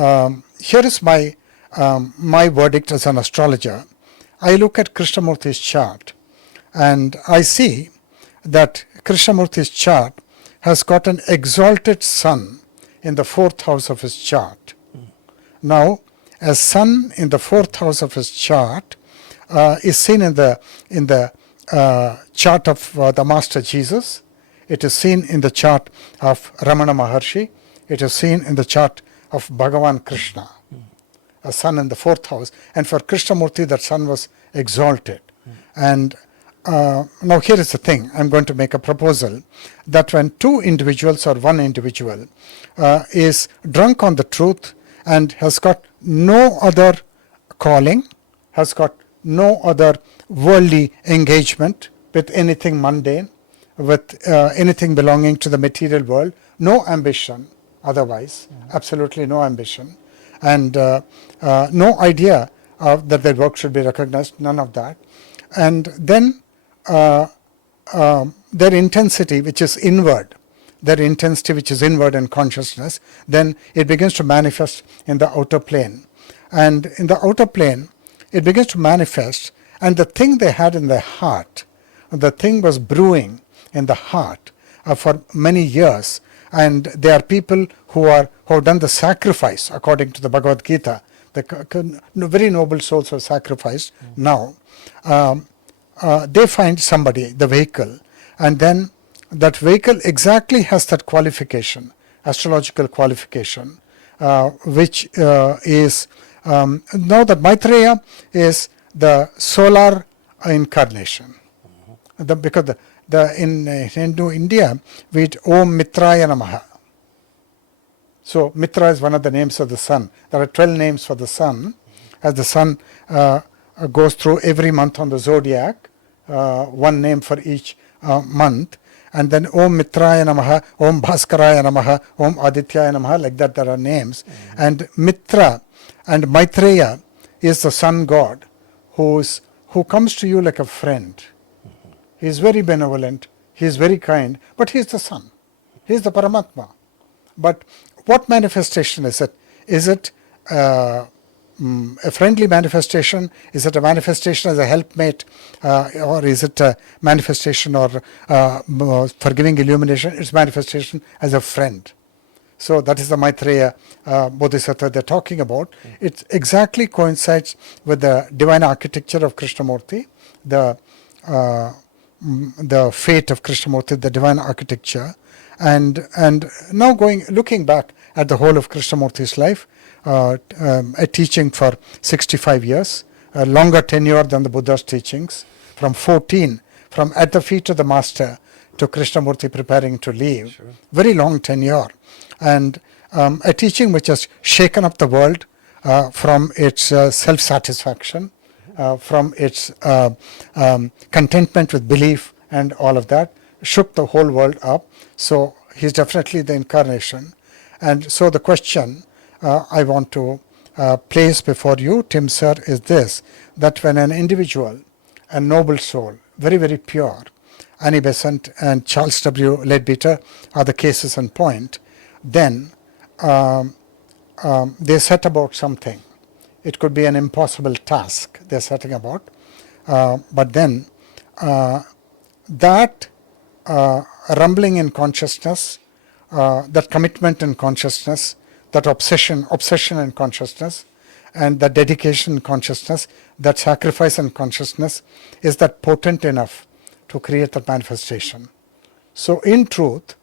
Here is my verdict as an astrologer. I look at Krishnamurti's chart and I see that Krishnamurti's chart has got an exalted sun in the 4th house of his chart. Now, a sun in the 4th house of his chart is seen in the chart of the Master Jesus. It is seen in the chart of Ramana Maharshi. It is seen in the chart of Bhagavan Krishna. A sun in the 4th house. And for Krishnamurti, that sun was exalted. And now here is the thing. I'm going to make a proposal that when two individuals or one individual is drunk on the truth and has got no other calling, has got no other worldly engagement with anything mundane, with anything belonging to the material world, no ambition otherwise, absolutely no ambition, and no idea that their work should be recognized, none of that. And then their intensity, which is inward, their intensity which is inward in consciousness, then it begins to manifest in the outer plane. And in the outer plane, it begins to manifest, and the thing they had in their heart, the thing was brewing in the heart for many years. And there are people who have done the sacrifice according to the Bhagavad Gita. The very noble souls are sacrificed. Now, they find somebody, the vehicle, and then that vehicle exactly has that qualification, astrological qualification, which is now that Maitreya is the solar incarnation. Because in Hindu India, we Om Mitraya Namaha. So Mitra is one of the names of the sun. There are 12 names for the sun. As the sun goes through every month on the zodiac, one name for each month. And then Om Mitraya Namaha, Om Bhaskaraya Namaha, Om Adityaya Namaha, like that there are names. And Mitra and Maitreya is the sun god who comes to you like a friend. He is very benevolent, he is very kind, but he is the sun. He is the Paramatma. But what manifestation is it? Is it a friendly manifestation? Is it a manifestation as a helpmate? Or is it a manifestation or for giving illumination? It's manifestation as a friend. So that is the Maitreya Bodhisattva they're talking about. It exactly coincides with the divine architecture of Krishnamurti, the fate of Krishnamurti, the divine architecture. And now looking back at the whole of Krishnamurti's life, a teaching for 65 years, a longer tenure than the Buddha's teachings, from 14, from at the feet of the master to Krishnamurti preparing to leave. Sure. Very long tenure. And a teaching which has shaken up the world from its self-satisfaction, from its contentment with belief and all of that, shook the whole world up. So he's definitely the incarnation. And so the question I want to place before you, Tim sir, is this, that when an individual, a noble soul, very, very pure, Annie Besant and Charles W. Leadbeater are the cases in point, then they set about something. It could be an impossible task they're setting about, but then that rumbling in consciousness, that commitment in consciousness, that obsession in consciousness, and that dedication in consciousness, that sacrifice in consciousness is that potent enough to create that manifestation. So in truth,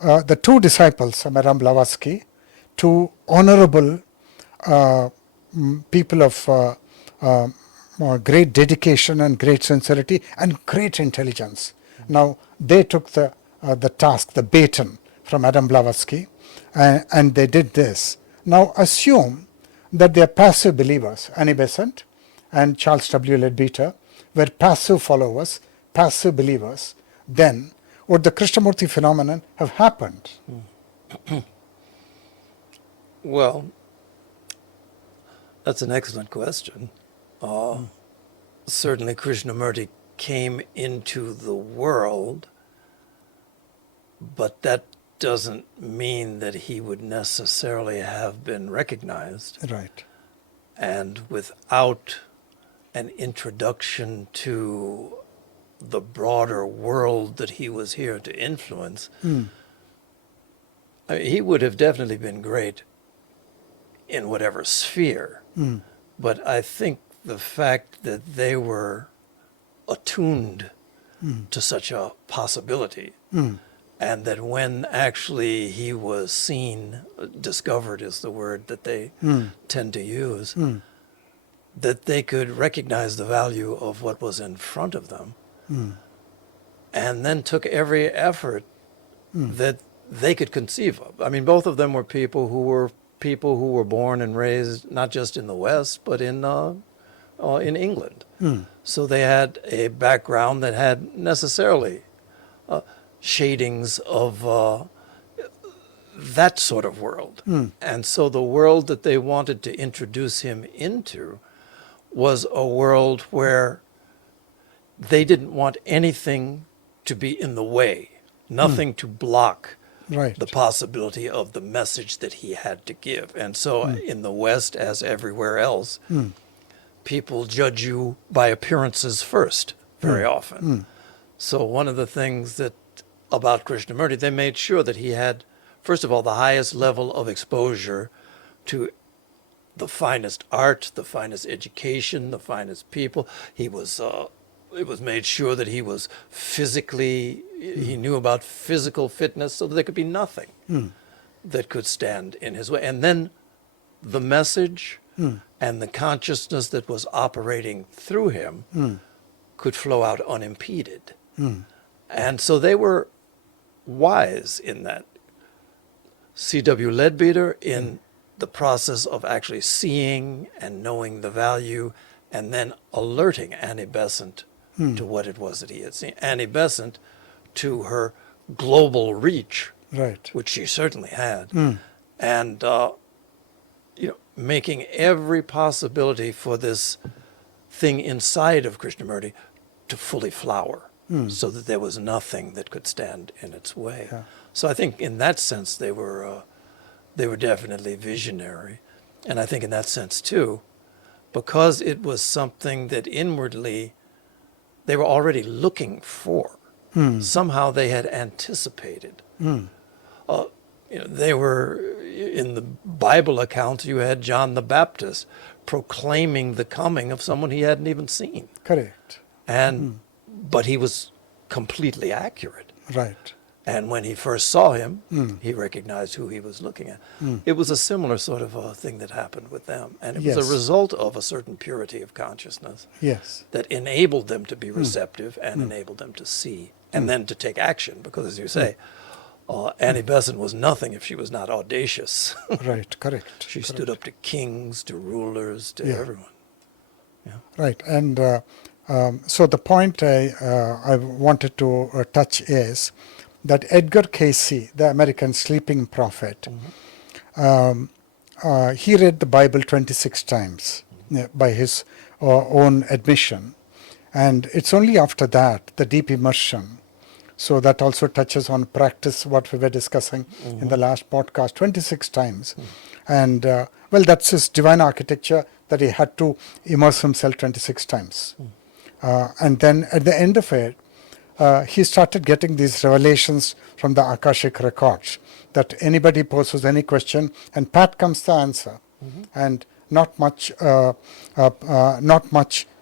the two disciples of Madame Blavatsky, two honorable people of great dedication and great sincerity and great intelligence. Now they took the task, the baton from Madame Blavatsky, and they did this. Now assume that they are passive believers. Annie Besant and Charles W. Leadbeater were passive followers, passive believers. Then would the Krishnamurti phenomenon have happened? Well, that's an excellent question. Certainly Krishnamurti came into the world, but that doesn't mean that he would necessarily have been recognized. Right. And without an introduction to the broader world that he was here to influence, I mean, he would have definitely been great in whatever sphere. But I think the fact that they were attuned to such a possibility, and that when actually he was seen, discovered is the word that they tend to use, that they could recognize the value of what was in front of them, and then took every effort that they could conceive of. I mean, both of them were people who were born and raised not just in the West, but in England. So they had a background that had necessarily shadings of that sort of world. And so the world that they wanted to introduce him into was a world where they didn't want anything to be in the way, nothing to block Right. the possibility of the message that he had to give. And so in the West, as everywhere else, people judge you by appearances first, very often. So one of the things that about Krishnamurti, they made sure that he had, first of all, the highest level of exposure to the finest art, the finest education, the finest people. He was, it was made sure that he was physically, he knew about physical fitness, so that there could be nothing that could stand in his way. And then the message and the consciousness that was operating through him could flow out unimpeded. And so they were wise in that. C.W. Leadbeater in the process of actually seeing and knowing the value, and then alerting Annie Besant to what it was that he had seen. Annie Besant to her global reach, Right. which she certainly had, and making every possibility for this thing inside of Krishnamurti to fully flower, so that there was nothing that could stand in its way. Yeah. So I think in that sense they were definitely visionary, and I think in that sense too, because it was something that inwardly they were already looking for. Somehow they had anticipated. They were, in the Bible accounts, you had John the Baptist proclaiming the coming of someone he hadn't even seen. Correct. And but he was completely accurate. Right. And when he first saw him, he recognized who he was looking at. It was a similar sort of a thing that happened with them. And it was Yes. a result of a certain purity of consciousness Yes. that enabled them to be receptive and enabled them to see and then to take action. Because as you say, Annie Besant was nothing if she was not audacious. Right. Correct. She Correct. stood up to kings, to rulers, to Yeah. everyone. Right. And so the point I wanted to touch is that Edgar Cayce, the American sleeping prophet, he read the Bible 26 times by his own admission. And it's only after that, the deep immersion. So that also touches on practice, what we were discussing in the last podcast, 26 times. And well, that's his divine architecture, that he had to immerse himself 26 times. And then at the end of it, he started getting these revelations from the Akashic records, that anybody poses any question and pat comes the answer. And not much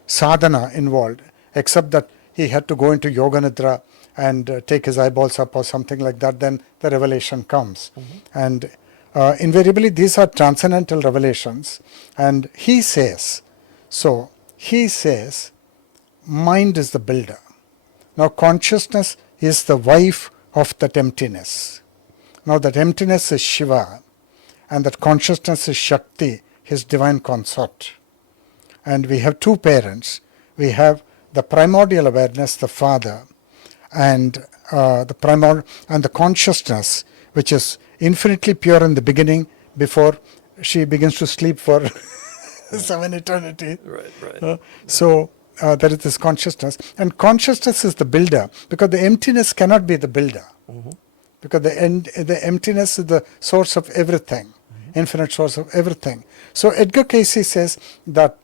sadhana involved, except that he had to go into yoga nidra and take his eyeballs up or something like that. Then the revelation comes. And invariably these are transcendental revelations. And he says, mind is the builder. Now consciousness is the wife of that emptiness. Now that emptiness is Shiva, and that consciousness is Shakti, his divine consort. And we have two parents. We have the primordial awareness, the Father, and the consciousness, which is infinitely pure in the beginning, before she begins to sleep for 7 eternity. Right. So there is this consciousness, and consciousness is the builder, because the emptiness cannot be the builder. because the emptiness is the source of everything, infinite source of everything. So Edgar Cayce says that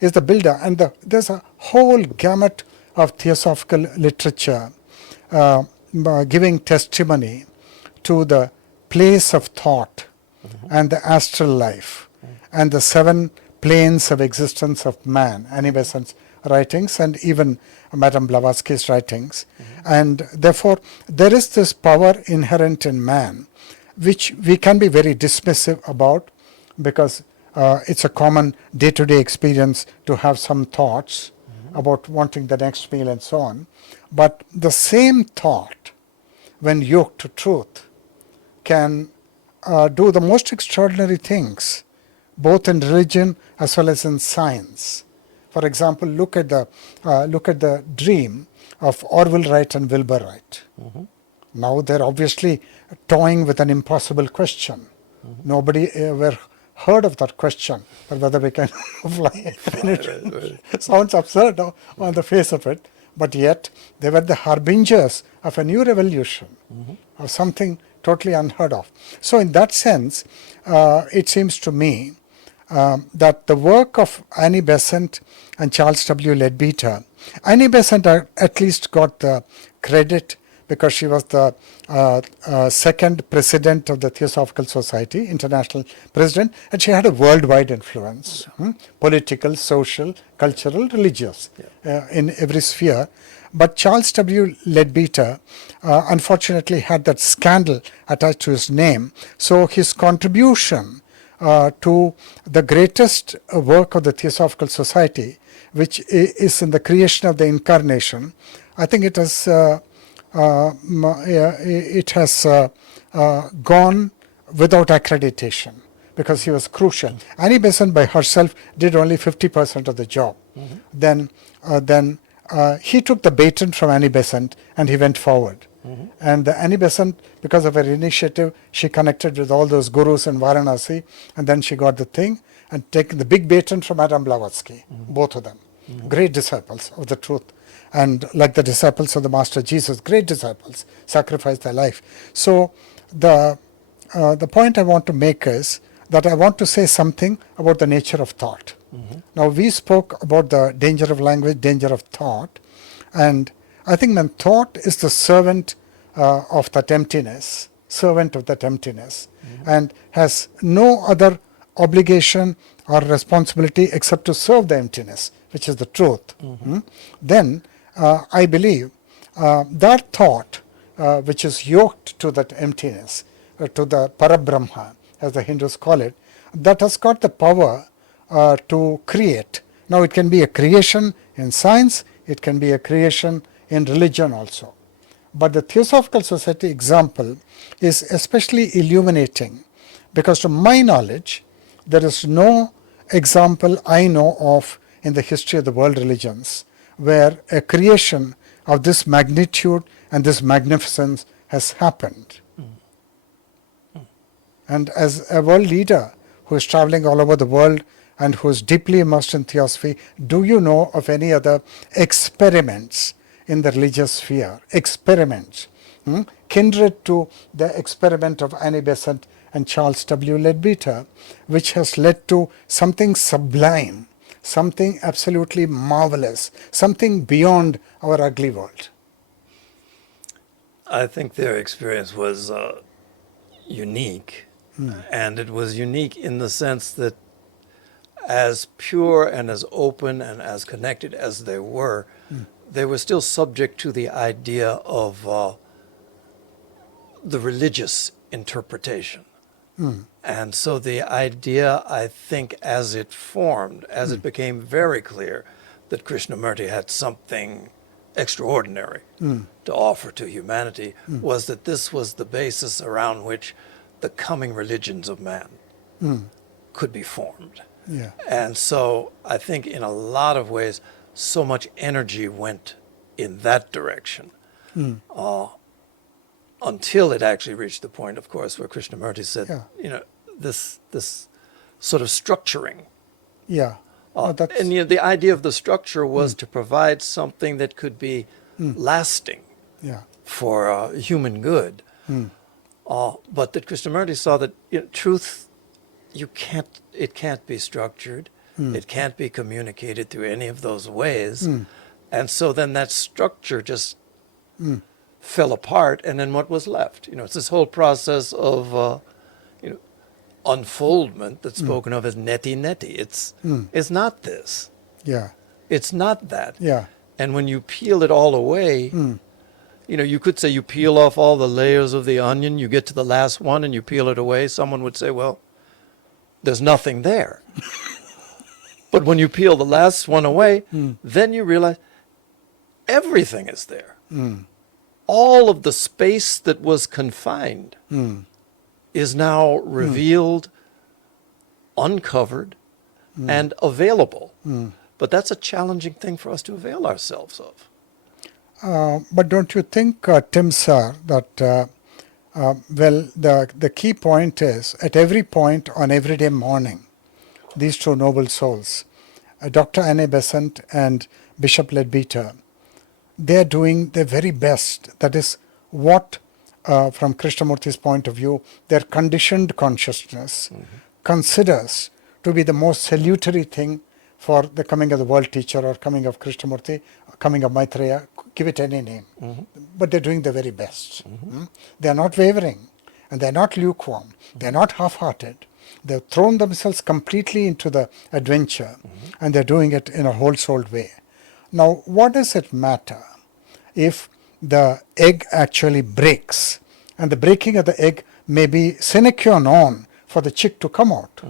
is the builder, and there's a whole gamut of theosophical literature giving testimony to the place of thought and the astral life and the 7 planes of existence of man, Annie Besant's writings and even Madame Blavatsky's writings. And therefore, there is this power inherent in man, which we can be very dismissive about because it's a common day-to-day experience to have some thoughts about wanting the next meal and so on. But the same thought, when yoked to truth, can do the most extraordinary things, both in religion as well as in science. For example, look at the dream of Orville Wright and Wilbur Wright. Now they're obviously toying with an impossible question. Nobody ever heard of that question, but whether we can fly. Sounds absurd on the face of it, but yet they were the harbingers of a new revolution, of something totally unheard of. So in that sense, it seems to me that the work of Annie Besant and Charles W. Leadbeater, Annie Besant at least got the credit because she was the second president of the Theosophical Society, international president, and she had a worldwide influence, political, social, cultural, religious, in every sphere. But Charles W. Leadbeater unfortunately had that scandal attached to his name, so his contribution to the greatest work of the Theosophical Society, which is in the creation of the Incarnation, I think it has gone without accreditation because he was crucial. Annie Besant by herself did only 50% of the job. Then he took the baton from Annie Besant and he went forward. And Annie Besant, because of her initiative, she connected with all those gurus in Varanasi, and then she got the thing and taken the big baton from Madame Blavatsky, both of them. Great disciples of the truth. And like the disciples of the Master Jesus, great disciples, sacrificed their life. So the point I want to make is that I want to say something about the nature of thought. Now we spoke about the danger of language, danger of thought, and I think when thought is the servant of that emptiness, and has no other obligation or responsibility except to serve the emptiness, which is the truth, then I believe that thought, which is yoked to that emptiness, to the Parabrahma, as the Hindus call it, that has got the power to create. Now it can be a creation in science, it can be a creation in religion also. But the Theosophical Society example is especially illuminating because to my knowledge, there is no example I know of in the history of the world religions where a creation of this magnitude and this magnificence has happened. And as a world leader who is traveling all over the world and who is deeply immersed in theosophy, do you know of any other experiments in the religious sphere? Experiments, kindred to the experiment of Annie Besant and Charles W. Leadbeater, which has led to something sublime, something absolutely marvelous, something beyond our ugly world. I think their experience was unique, and it was unique in the sense that as pure and as open and as connected as they were still subject to the idea of the religious interpretation. And so the idea, I think, as it formed, as it became very clear that Krishnamurti had something extraordinary to offer to humanity, was that this was the basis around which the coming religions of man could be formed. Yeah. And so I think in a lot of ways, so much energy went in that direction until it actually reached the point, of course, where Krishnamurti said, this sort of structuring. Yeah. And the idea of the structure was to provide something that could be lasting for human good. But that Krishnamurti saw that truth, it can't be structured. It can't be communicated through any of those ways. And so then that structure just fell apart, and then what was left? It's this whole process of unfoldment that's spoken of as neti neti. It's not this. Yeah. It's not that. Yeah. And when you peel it all away, you could say you peel off all the layers of the onion, you get to the last one and you peel it away. Someone would say, well, there's nothing there. But when you peel the last one away, then you realize everything is there. All of the space that was confined is now revealed, uncovered, and available. But that's a challenging thing for us to avail ourselves of. But don't you think, Tim sir, that the key point is at every point on everyday morning, these two noble souls, Dr. N.A. Besant and Bishop Leadbeater, they are doing their very best. That is what, from Krishnamurti's point of view, their conditioned consciousness considers to be the most salutary thing for the coming of the world teacher or coming of Krishnamurti, coming of Maitreya, give it any name. But they're doing their very best. They are not wavering, and they're not lukewarm. They're not half-hearted. They've thrown themselves completely into the adventure, and they're doing it in a whole-souled way. Now, what does it matter if the egg actually breaks? And the breaking of the egg may be sine qua non for the chick to come out.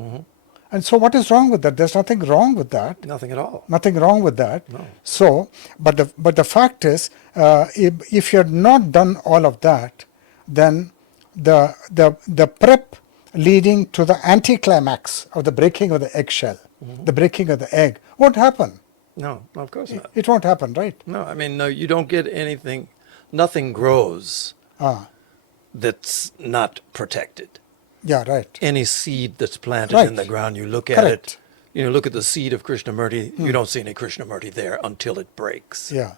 And so what is wrong with that? There's nothing wrong with that. Nothing at all. Nothing wrong with that. No. So, but the fact is, if you had not done all of that, then the prep leading to the anticlimax of the breaking of the eggshell, the breaking of the egg, won't happen. No, of course not. It won't happen, right? No, I mean, no, you don't get anything. Nothing grows that's not protected. Yeah, right. Any seed that's planted Right. in the ground, you look at Correct. it, look at the seed of Krishnamurti, you don't see any Krishnamurti there until it breaks. Yeah.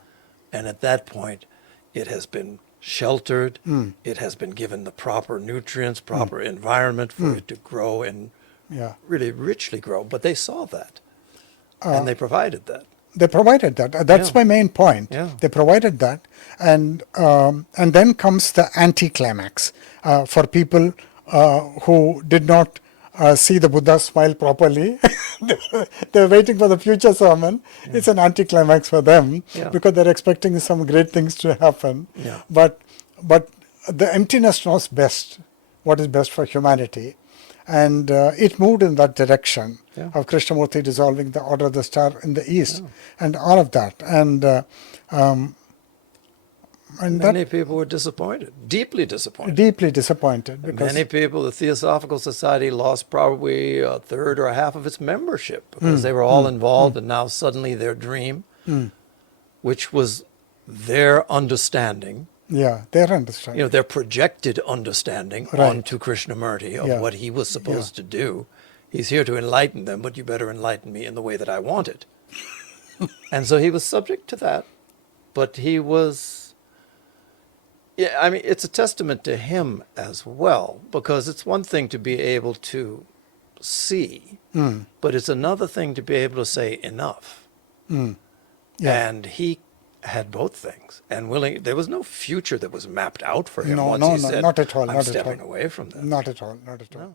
And at that point, it has been sheltered, it has been given the proper nutrients, proper environment for it to grow and really richly grow. But they saw that, and they provided that. They provided that. That's my main point. Yeah. They provided that, and then comes the anticlimax for people who did not see the Buddha smile properly. They're waiting for the future sermon. It's an anticlimax for them because they're expecting some great things to happen. Yeah. But the emptiness knows best what is best for humanity. And it moved in that direction of Krishnamurti dissolving the Order of the Star in the East and all of that. And Many people were disappointed, deeply disappointed. Deeply disappointed. Because Many people, the Theosophical Society lost probably a third or a half of its membership because they were all involved, and now suddenly their dream, which was their understanding, their understanding. their projected understanding onto Krishnamurti of what he was supposed to do. He's here to enlighten them, but you better enlighten me in the way that I want it. And so he was subject to that, but he was... Yeah, I mean, it's a testament to him as well, because it's one thing to be able to see, but it's another thing to be able to say enough. And he had both things, and there was no future that was mapped out for him once he said, not at all. I'm Not stepping at all. away from that. Not at all. Not at all. No.